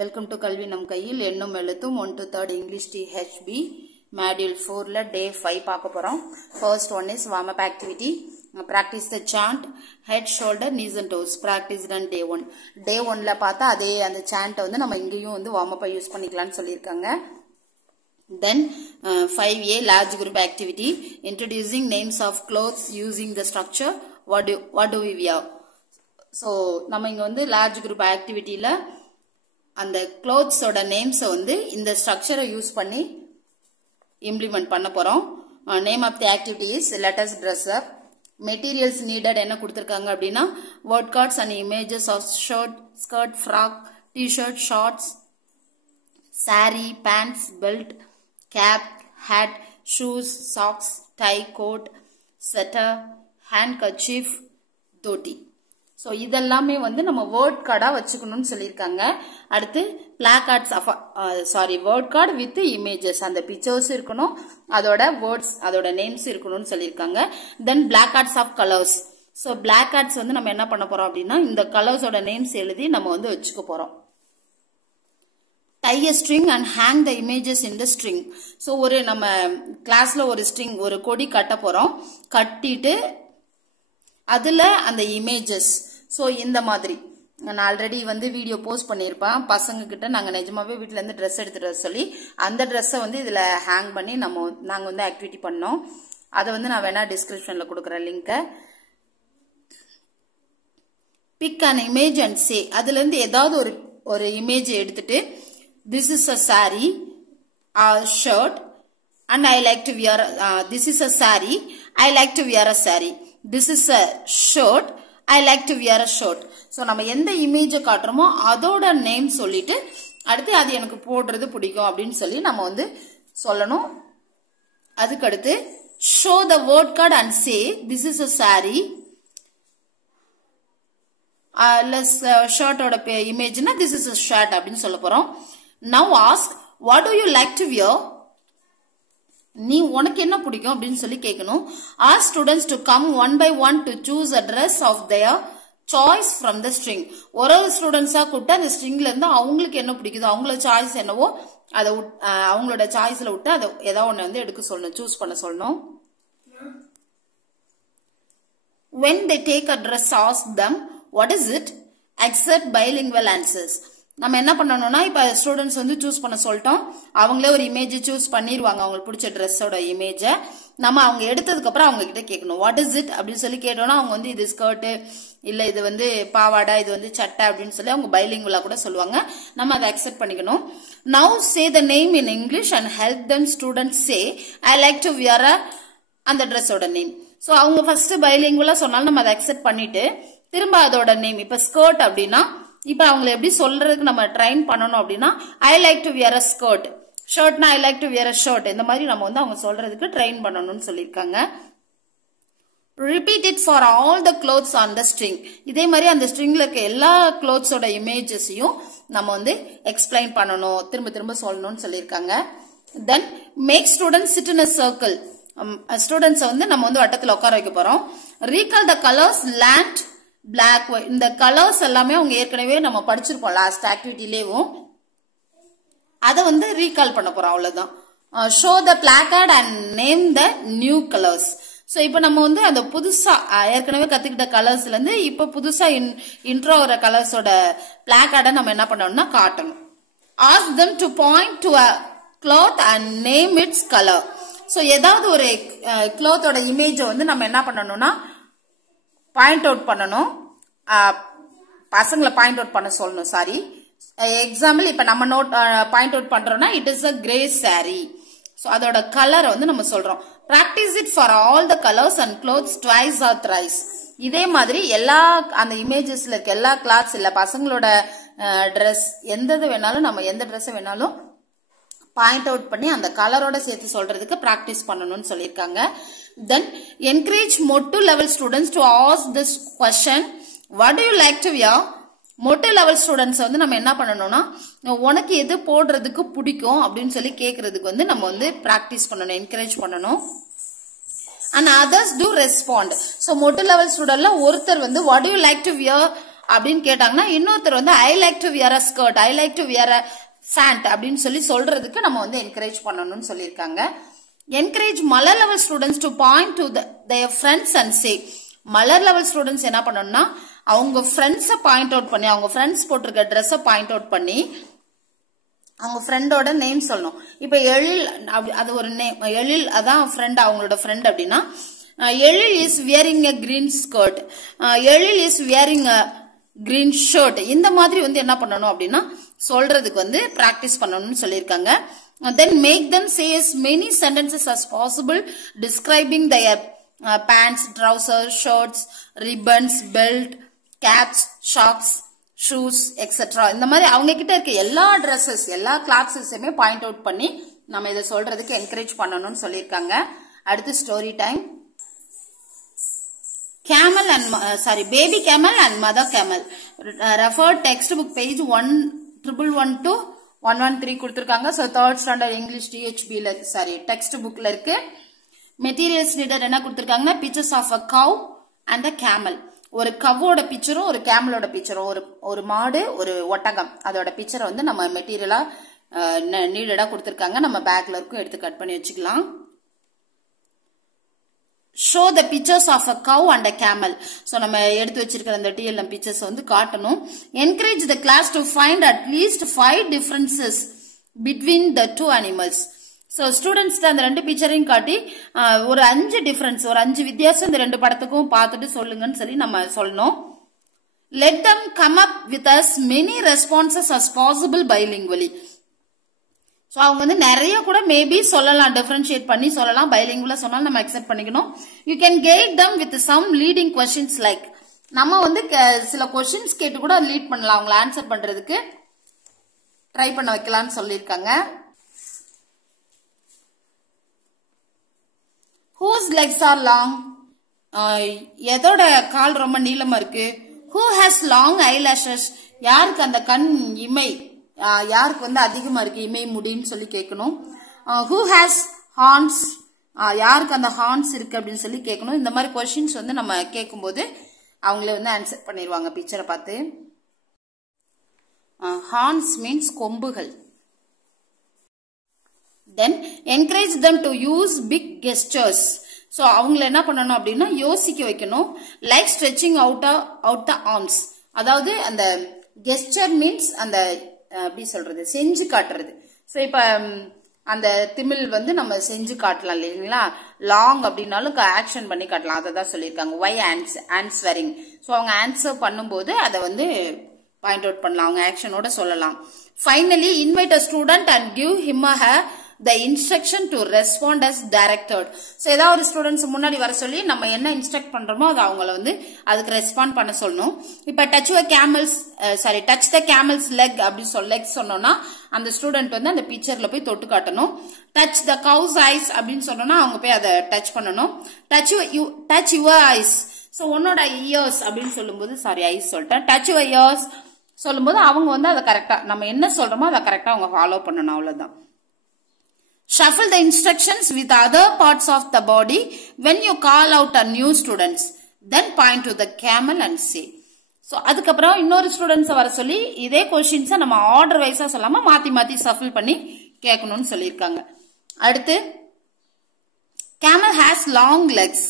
Welcome to Kalvi Nam Kaiyil Ennum Elutthum 1 to 3rd English THB Module 4 la Day 5 paaka porom. First one is warm up activity. Practice the chant head, shoulder, knees and toes. Practice on day 1. Day 1 la paatha adhe and chant vandu nama ingeyum vandu warm up use panikalam sollirukanga. Then 5A large group activity, introducing names of clothes using the structure. What do we wear? So nama inga vandu large group activity la and the clothes oda names வந்து இந்த structure use பண்ணி implement பண்ண போறோம். Name of the activity is let us dress up. Materials needed என்ன கொடுத்திருக்காங்க அப்படினா word cards and images of shirt, skirt, frock, t-shirt, shorts, saree, pants, belt, cap, hat, shoes, socks, tie, coat, sweater, handkerchief, dhoti. So இதெல்லாமே வந்து நம்ம word card வச்சுக்கணும்னு சொல்லிருக்காங்க. அடுத்து placards word card with images, அந்த pictures இருக்கணும், அதோட words அதோட names இருக்கணும்னு சொல்லிருக்காங்க. Then placards of colors. So placards வந்து நம்ம என்ன பண்ண போறோம் அப்படினா இந்த colors ஓட names எழுதி நம்ம வந்து வச்சுக்க போறோம். Tie a string and hang the images in the string. So ஒரு நம்ம கிளாஸ்ல ஒரு string ஒரு கொடி கட்ட போறோம். கட்டிட்டு அதுல அந்த இமேஜஸ் சோ இந்த மாதிரி நான் ஆல்ரெடி வந்து வீடியோ போஸ்ட் பண்ணிருப்பேன். பசங்க கிட்ட நாங்க நிஜமாவே வீட்ல இருந்து Dress எடுத்துட்டு வர சொல்லி அந்த Dress-ஐ வந்து இதுல ஹேங் பண்ணி நாங்க வந்து ஆக்டிவிட்டி பண்ணோம். அத வந்து நான் வேணா டிஸ்கிரிப்ஷன்ல கொடுக்கிறேன் லிங்கை. Pick an image and say, அதுல இருந்து ஏதாவது ஒரு இமேஜ் எடுத்துட்டு this is a saree, a shirt and I like to wear this is a saree, I like to wear a saree. This is a shirt, I like to wear a shirt. So நம்ம எந்த image காட்றோமோ அதோட name சொல்லிட்டு அடுத்து அது எனக்கு போடுறது பிடிக்கும் அப்படினு சொல்லி நம்ம வந்து சொல்லணும். அதுக்கு அடுத்து show the word card and say this is a saree. shirt ஓட இமேஜ்னா this is a shirt அப்படினு சொல்ல போறோம். Now ask what do you like to wear? நீ உனக்கு என்ன பிடிக்கும் அப்படினு சொல்லி கேட்கணும். Ask students to come one by one to choose a dress of their choice from the string. ஒரு ஸ்டூடண்ட்ஸா கூப்பிட்டு அந்த ஸ்ட்ரிங்ல இருந்து அவங்களுக்கு என்ன பிடிக்குதோ அவங்களோட சாய்ஸ் என்னவோ அதை அவங்களோட சாய்ஸ்ல விட்டு அதை ஏதாவது ஒண்ணு வந்து எடுக்க சொல்லணும், சூஸ் பண்ண சொல்லணும். When they take a dress, ask them what is it? Accept bilingual answers. நம்ம என்ன பண்ணணும்னா இப்ப ஸ்டூடண்ட்ஸ் வந்து சூஸ் பண்ண சொல்லிட்டோம். அவங்களே ஒரு இமேஜ் சூஸ் பண்ணிடுவாங்க அவங்களுக்கு பிடிச்ச ட்ரெஸ்ஸோட இமேஜ. நம்ம அவங்க எடுத்ததுக்கு அப்புறம் அவங்க கிட்ட கேட்கணும் வாட் இஸ் இட் அப்படின்னு சொல்லி கேட்டோம்னா அவங்க வந்து இது ஸ்கர்ட் இல்ல இது வந்து பாவாடா இது வந்து சட்டை அப்படின்னு சொல்லி அவங்க பைலிங்குவலா கூட சொல்லுவாங்க. நம்ம அதை அக்செப்ட் பண்ணிக்கணும். Now say the name in English and help them students say I like to wear அந்த ட்ரெஸ்ஸோட நேம். சோ அவங்க ஃபர்ஸ்ட் பைலிங்குவலா சொன்னாலும் நம்ம அதை அக்செப்ட் பண்ணிட்டு திரும்ப அதோட நேம் இப்ப ஸ்கர்ட் அப்படின்னா இப்ப அவங்களை எப்படி சொல்றதுக்கு நம்ம ட்ரைன் பண்ணணும் அப்படின்னா I like to wear a skirt, ஷர்ட்னா I like to wear a shirt, இந்த மாதிரி நம்ம வந்து அவங்க சொல்றதுக்கு ட்ரைன் பண்ணணும்னு சொல்லியிருக்காங்க. Repeat it for all the clothes on the string. இதே மாதிரி அந்த ஸ்ட்ரிங்ல இருக்க எல்லா clothesோட இமேஜஸையும் நம்ம வந்து எக்ஸ்பிளைன் பண்ணணும், திரும்ப திரும்ப சொல்லணும்னு சொல்லியிருக்காங்க. Then make students sit in a circle. Students வந்து நம்ம வந்து வட்டத்துல உட்கார வைக்க போறோம். Recall the colors land, black, white. இந்த கலர்ஸ் எல்லாமே அவங்க ஏற்கனவே நம்ம படிச்சிருப்போம் லாஸ்ட் ஆக்டிவிட்டிலேயும். அதை வந்து ரீகால் பண்ண போறோம் அவ்வளவுதான். Show the placard and name the new colours. So இப்போ நம்ம வந்து அந்த புதுசா ஏற்கனவே கத்துக்கிட்ட கலர்ஸ்ல இருந்து இப்போ புதுசா இன்ட்ரோ வர கலர்ஸோட பிளாக்கார்டை நம்ம என்ன பண்ணணும்னா காட்டணும். Ask them to point to a cloth and name its color. So ஏதாவது ஒரு கிளாத்தோட இமேஜை வந்து நம்ம என்ன பண்ணணும்னா பாயிண்ட் அவுட் பண்ணணும், பசங்களை பாயிண்ட் அவுட் பண்ண சொல்லணும். சாரி எக்ஸாம்பிள் இப்ப நம்ம பாயிண்ட் அவுட் பண்றோம்னா it is a grey sorry. So அதோட கலரை வந்து நம்ம சொல்றோம். Practice it for all the colours and clothes twice or thrice. இதே மாதிரி எல்லா அந்த இமேஜஸ்ல இருக்க எல்லா கிளாத்ஸ் இல்ல பசங்களோட ட்ரெஸ் எந்த வேணாலும் நம்ம எந்த ட்ரெஸ் வேணாலும் பாயிண்ட் அவுட் பண்ணி அந்த கலரோட சேர்த்து சொல்றதுக்கு பிராக்டிஸ் பண்ணணும்னு சொல்லியிருக்காங்க. Then encourage motto level students to ask this question, what do you like to wear? motto level students வந்து நம்ம என்ன பண்ணணும்னா உனக்கு எது போடுறதுக்கு பிடிக்கும் அப்படின்னு சொல்லி கேக்குறதுக்கு வந்து நம்ம வந்து பிராக்டிஸ் பண்ணணும், என்கரேஜ் பண்ணணும். And others do respond. So motto level studentல ஒருத்தர் வந்து what do you like to wear அப்படின்னு கேட்டாங்கன்னா இன்னொருத்தர் வந்து ஐ like to wear a skirt, I like to wear a pant அப்படின்னு சொல்றதுக்கு நம்ம வந்து என்கரேஜ் பண்ணணும்னு சொல்லியிருக்காங்க. Encourage Malar level students to point to their friends and say. Malar level students என்ன பண்ணணும்னா அவங்க ஃப்ரெண்ட்ஸை பாயிண்ட் அவுட் பண்ணி, அவங்க ஃப்ரெண்ட்ஸ் போட்டிருக்க ட்ரெஸ்ஸை பாயிண்ட் அவுட் பண்ணி அவங்க ஃப்ரெண்டோட நேம் சொல்லணும். இப்ப எழில் அது ஒரு நேம், எழில் அதான் ஃப்ரெண்ட், அவங்களோட ஃப்ரெண்ட் அப்படின்னா Ezhil is wearing a green skirt, Ezhil is wearing a green shirt. இந்த மாதிரி வந்து என்ன பண்ணணும் அப்படின்னா சொல்றதுக்கு வந்து பிராக்டிஸ் பண்ணணும்னு சொல்லியிருக்காங்க. Then make them say as many sentences as possible describing their pants, trousers, shirts, ribbons, belt, caps, socks, shoes, etc. இந்த மாதிரி அவங்க கிட்ட இருக்க எல்லா ட்ரெஸ்ஸஸ், எல்லா கிளாத்ஸஸுமே பாயிண்ட் அவுட் பண்ணி நம்ம இதை சொல்றதுக்கு என்கரேஜ் பண்ணணும்னு சொல்லியிருக்காங்க. அடுத்து story time. Camel and baby camel and mother camel. Refer textbook page 1112 to 113 கொடுத்திருக்காங்க. So third standard English THB ல text bookல இருக்கு. Materials needed என்ன கொடுத்திருக்காங்கன்னா pictures of a cow and a camel. ஒரு கவ்வோட பிக்சரும் ஒரு கேமலோட பிக்சரும், ஒரு மாடு ஒரு ஒட்டகம், அதோட பிக்சரை வந்து நம்ம மெட்டீரியலா நீடடா கொடுத்திருக்காங்க. நம்ம பேக்ல இருக்கும், எடுத்து கட் பண்ணி வச்சுக்கலாம். Show the pictures of a cow and a camel. So நம்ம எடுத்து வச்சிருக்கிற அந்த TLM pictures வந்து காட்டணும். Encourage the class to find at least 5 differences between the two animals. So students அந்த ரெண்டு பிக்சரையும் காட்டி ஒரு 5 டிஃபரன்ஸ், ஒரு 5 வித்தியாசம் இந்த ரெண்டு படத்துக்கும் பார்த்துட்டு சொல்லுங்கன்னு சொல்லி நம்ம சொல்லணும். Let them come up with as many responses as possible bilingually. So அவங்க வந்து நிறைய கூட மேபி சொல்லலாம், டிஃபரன்ஷியேட் பண்ணி சொல்லலாம், பைலிங்குவலா சொன்னாலும் நம்ம அக்செப்ட் பண்ணிக்கணும். You can guide them with some leading questions like, நம்ம வந்து சில கொஸ்டின்ஸ் கேட்டு கூட லீட் பண்ணலாம், அவங்கள ஆன்சர் பண்றதுக்கு ட்ரை பண்ண வைக்கலாம்னு சொல்லியிருக்காங்க. Whose legs are long? எதோட கால் ரொம்ப நீளமா இருக்கு? Who has long eyelashes? யாருக்கு அந்த கண் இமை யாருக்கு வந்து அதிகமா இருக்கு இமை முடின்னு சொல்லி கேட்கணும். Who has horns? யாருக்கு அந்த ஹார்ன்ஸ் இருக்கு அப்படின்னு சொல்லி கேட்கணும். இந்த மாதிரி கொஸ்டின்ஸ் வந்து நம்ம கேட்கும்போது அவங்களே வந்து ஆன்சர் பண்ணிடுவாங்க பிக்சரை பார்த்து. ஹார்ன்ஸ் மீன்ஸ் கொம்புகள். Then encourage them to use big gestures. So அவங்கள என்ன பண்ணணும் அப்படின்னா யோசிக்க வைக்கணும். Like stretching out the arms. அதாவது அந்த gesture means அந்த எப்படி சொல்றது, செஞ்சு காட்டுறது. ஸோ இப்ப அந்த திமிழ் வந்து நம்ம செஞ்சு காட்டலாம் இல்லைங்களா, லாங் அப்படின்னாலும் ஆக்ஷன் பண்ணி காட்டலாம். அதை தான் சொல்லியிருக்காங்க. வை ஆன்சரிங். ஸோ அவங்க ஆன்சர் பண்ணும்போது அதை வந்து பாயிண்ட் அவுட் பண்ணலாம், அவங்க ஆக்ஷனோட சொல்லலாம். Finally invite a student and give him or her the instruction to respond as directed. So ஏதாவது ஒரு ஸ்டூடெண்ட்ஸ் முன்னாடி வர சொல்லி நம்ம என்ன இன்ஸ்ட்ரக்ட் பண்றோமோ அதை அவங்கள வந்து அதுக்கு ரெஸ்பாண்ட் பண்ண சொல்லணும். இப்ப டச் த கேமல்ஸ் லெக் அப்படி லெக் சொன்னோம்னா அந்த ஸ்டூடெண்ட் வந்து அந்த பிக்சர்ல போய் தொட்டு காட்டணும். டச் த கவுஸ் ஐஸ் அப்படின்னு சொன்னோம்னா அவங்க போய் அதை டச் பண்ணணும். Touch your eyes. ஸோ உன்னோட இயர்ஸ் அப்படின்னு சொல்லும்போது ஐஸ் சொல்லிட்டேன், டச் யுவர் இயர்ஸ் சொல்லும்போது அவங்க வந்து அதை கரெக்டா நம்ம என்ன சொல்றோமோ அதை கரெக்டா அவங்க ஃபாலோ பண்ணணும், அவ்வளவுதான். Shuffle the instructions with other parts of the body when you call out a new students. Then point to the camel and say. So அதுக்கப்புறம் இன்னொரு ஸ்டூடெண்ட்ஸ் வர சொல்லி இதே கொஸ்டின்ஸை நம்ம ஆர்டர் வைஸா சொல்லாம மாத்தி ஷஃபிள் பண்ணி கேட்கணும்னு சொல்லியிருக்காங்க. அடுத்து camel has long legs,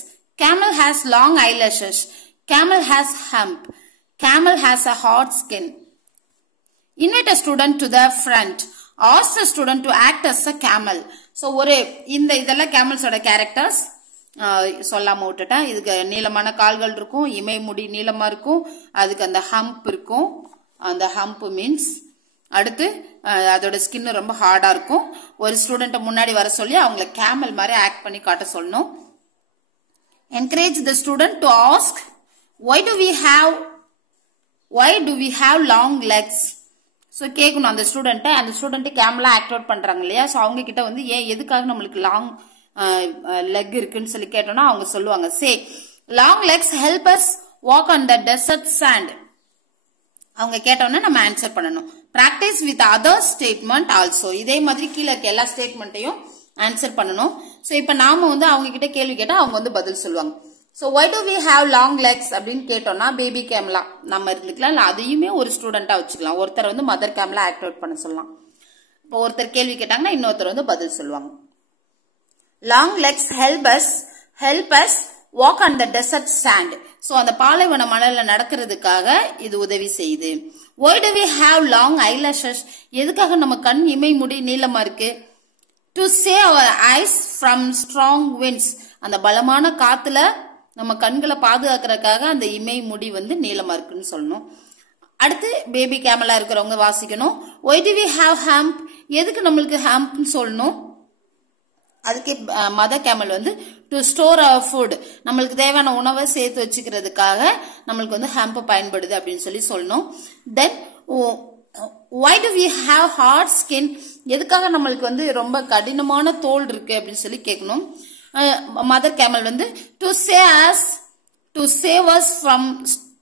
camel has long eyelashes, camel has hump, camel has a hard skin. Invite a student to the front. Ask the student to act as a camel. So ஒரு இதெல்லாம் கேமல்ஸோட characters சொல்லாம விட்டுட்டேன். இதுக்கு நீளமான கால்கள் இருக்கும், இமை முடி நீளமா இருக்கும், அதுக்கு அந்த ஹம்ப் இருக்கும், அந்த ஹம்ப் மீன்ஸ். அடுத்து அதோட ஸ்கின் ரொம்ப ஹார்டா இருக்கும். ஒரு ஸ்டூடெண்ட்டை முன்னாடி வர சொல்லி அவங்கள கேமல் மாதிரி ஆக்ட் பண்ணி காட்ட சொல்லணும். Encourage the student to ask, why do we have long legs? So கேட்கணும் அந்த ஸ்டூடெண்ட் கேமலா ஆக்ட் அவுட் பண்றாங்க இல்லையா, ஸோ அவங்க கிட்ட வந்து எதுக்காக நம்மளுக்கு லாங் லெக் இருக்குன்னு சொல்லி கேட்டோம்னா அவங்க சொல்லுவாங்க, say long legs help us walk on the desert sand. அவங்க கேட்டோம்னா நம்ம ஆன்சர் பண்ணணும். Practice with other statement also. இதே மாதிரி கீழே இருக்க எல்லா ஸ்டேட்மெண்ட்டையும் ஆன்சர் பண்ணணும். ஸோ இப்போ நாம வந்து அவங்க கிட்ட கேள்வி கேட்டா அவங்க வந்து பதில் சொல்லுவாங்க. So why do we have long legs அப்படின்னு கேட்டோம்னா பேபி கேம்லா நம்ம இருந்துக்கலாம், இல்லை அதையுமே ஒரு ஸ்டூடெண்டா வச்சுக்கலாம். ஒருத்தர் வந்து மதர் கேம்லா ஆக்டிவேட் பண்ண சொல்லலாம். இப்போ ஒருத்தர் கேள்வி கேட்டாங்கன்னா இன்னொருத்தர் வந்து பதில் சொல்லுவாங்க. Long legs help us walk on the desert sand. So அந்த பாலைவன மணல்ல நடக்கிறதுக்காக இது உதவி செய்யுது. Why do we have long eyelashes, எதுக்காக நம்ம கண் இமை முடி நீளமா இருக்கு? To save our eyes from strong winds, அந்த பலமான காத்துல நம்ம கண்களை பாதுகாக்கிறதுக்காக அந்த இமை முடி வந்து நீளமா இருக்குன்னு சொல்லணும். அடுத்து பேபி கேமலா இருக்கிறவங்க வாசிக்கணும். Why do we have hump, எதுக்கு நம்மளுக்கு ஹேம்ப்னு சொல்லணும்? அதுக்கு மதர் கேமல் வந்து டு ஸ்டோர் அவர் ஃபுட், நம்மளுக்கு தேவையான உணவை சேர்த்து வச்சுக்கிறதுக்காக நம்மளுக்கு வந்து ஹேம்ப் பயன்படுது அப்படின்னு சொல்லணும். Then why do we have hard skin, எதுக்காக நம்மளுக்கு வந்து ரொம்ப கடினமான தோல் இருக்கு அப்படின்னு சொல்லி கேட்கணும். மதர் கேமல் வந்து to save as from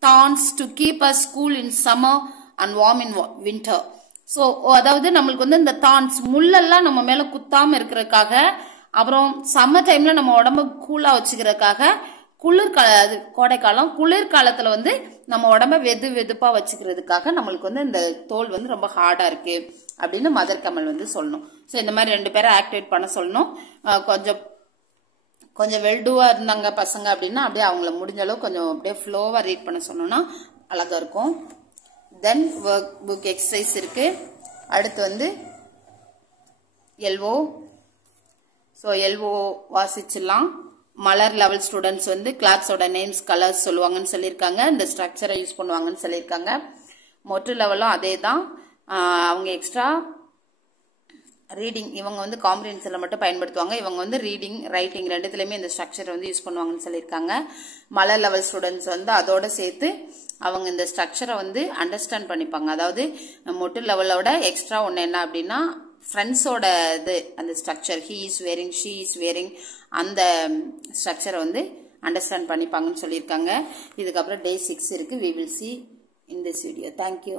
thorns to keep as cool in summer and warm in winter. So அதாவது நம்மளுக்கு வந்து இந்த தான்ஸ் முள்ளெல்லாம் நம்ம மேல குத்தாம இருக்கிறதுக்காக, அப்புறம் சம்மர் டைம்ல நம்ம உடம்பு கூலா வச்சுக்கிறதுக்காக, கோடைக்காலம் குளிர்காலத்துல வந்து நம்ம உடம்ப வெதுப்பா வச்சுக்கிறதுக்காக நம்மளுக்கு வந்து இந்த தோல் வந்து ரொம்ப ஹார்டா இருக்கு அப்படின்னு மதர் கேமல் வந்து சொல்லணும். ஸோ இந்த மாதிரி 2 பேரை ஆக்டிவேட் பண்ண சொல்லணும். கொஞ்சம் வெல்டுவா இருந்தாங்க பசங்க அப்படின்னா அப்படியே அவங்கள முடிஞ்ச அளவு கொஞ்சம் அப்படியே ஃப்ளோவா ரீட் பண்ண சொன்னோம்னா அழகா இருக்கும். தென் ஒர்க் புக் எக்ஸசைஸ் இருக்கு. அடுத்து வந்து எல்ஓ. ஸோ எல்ஓ வாசிச்சிடலாம். மலர் லெவல் ஸ்டூடெண்ட்ஸ் வந்து கிளாத்ஸோட நேம்ஸ் கலர்ஸ் சொல்லுவாங்கன்னு சொல்லியிருக்காங்க, இந்த ஸ்ட்ரக்சரை யூஸ் பண்ணுவாங்கன்னு சொல்லியிருக்காங்க. மொட்டு லெவலும் அதே தான். அவங்க எக்ஸ்ட்ரா ரீடிங், இவங்க வந்து காம்ப்ரிஹென்ஷன்ல மட்டும் பயன்படுத்துவாங்க. இவங்க வந்து ரீடிங் ரைட்டிங் ரெண்டுத்துலயுமே இந்த ஸ்ட்ரக்சர் வந்து யூஸ் பண்ணுவாங்கன்னு சொல்லியிருக்காங்க. மலர் லெவல் ஸ்டூடெண்ட்ஸ் வந்து அதோட சேர்த்து அவங்க இந்த ஸ்ட்ரக்சரை வந்து அண்டர்ஸ்டாண்ட் பண்ணிப்பாங்க. அதாவது மொட்டு லெவலோட எக்ஸ்ட்ரா ஒன்று என்ன அப்படின்னா ஃப்ரெண்ட்ஸோட இது அந்த structure, he is wearing, she is wearing, அந்த ஸ்ட்ரக்சரை வந்து அண்டர்ஸ்டாண்ட் பண்ணிப்பாங்கன்னு சொல்லியிருக்காங்க. இதுக்கப்புறம் டே 6 இருக்கு. We will see in this video. Thank you.